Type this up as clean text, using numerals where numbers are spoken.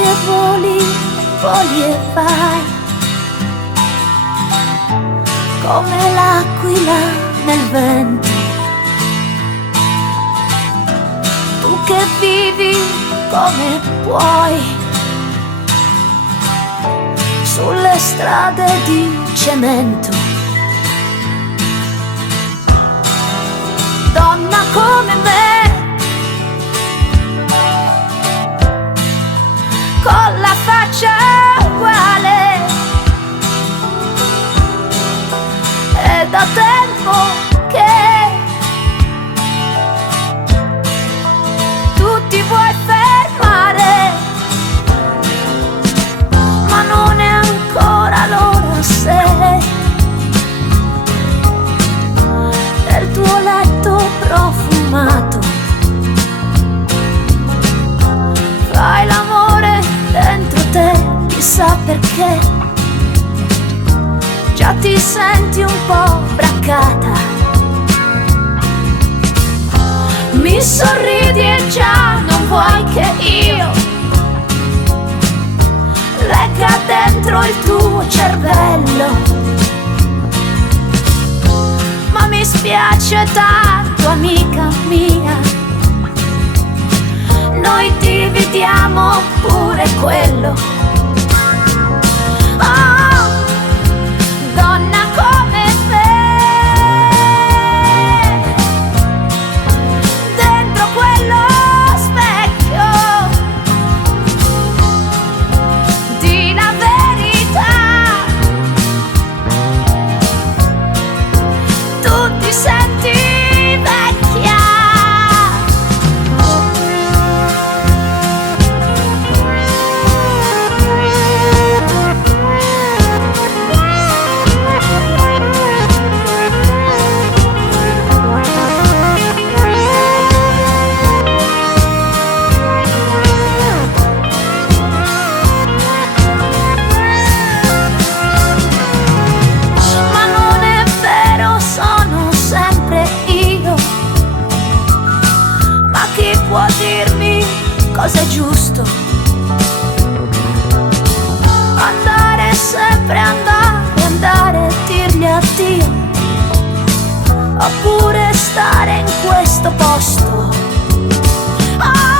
che voli, voli e vai, come l'aquila nel vento. Tu che vivi come puoi, sulle strade di cemento. Donna come me, con la faccia uguale, è da tempo che tu ti vuoi fermare, ma non è ancora l'ora se nel tuo letto profumato fai l'amore dentro te, chissà perché già ti senti un po' braccata. Mi sorridi e già non vuoi che io legga dentro il tuo cervello. Ma mi spiace tanto, amica mia, noi dividiamo pure quello. Oh, donna come me, dentro quello specchio, di la verità, tu ti senti vecchia. Ma non è vero, sono sempre io. Ma chi può dirmi cosa è giusto? Andare sempre, andare, dirgli addio, oppure stare in questo posto. Oh,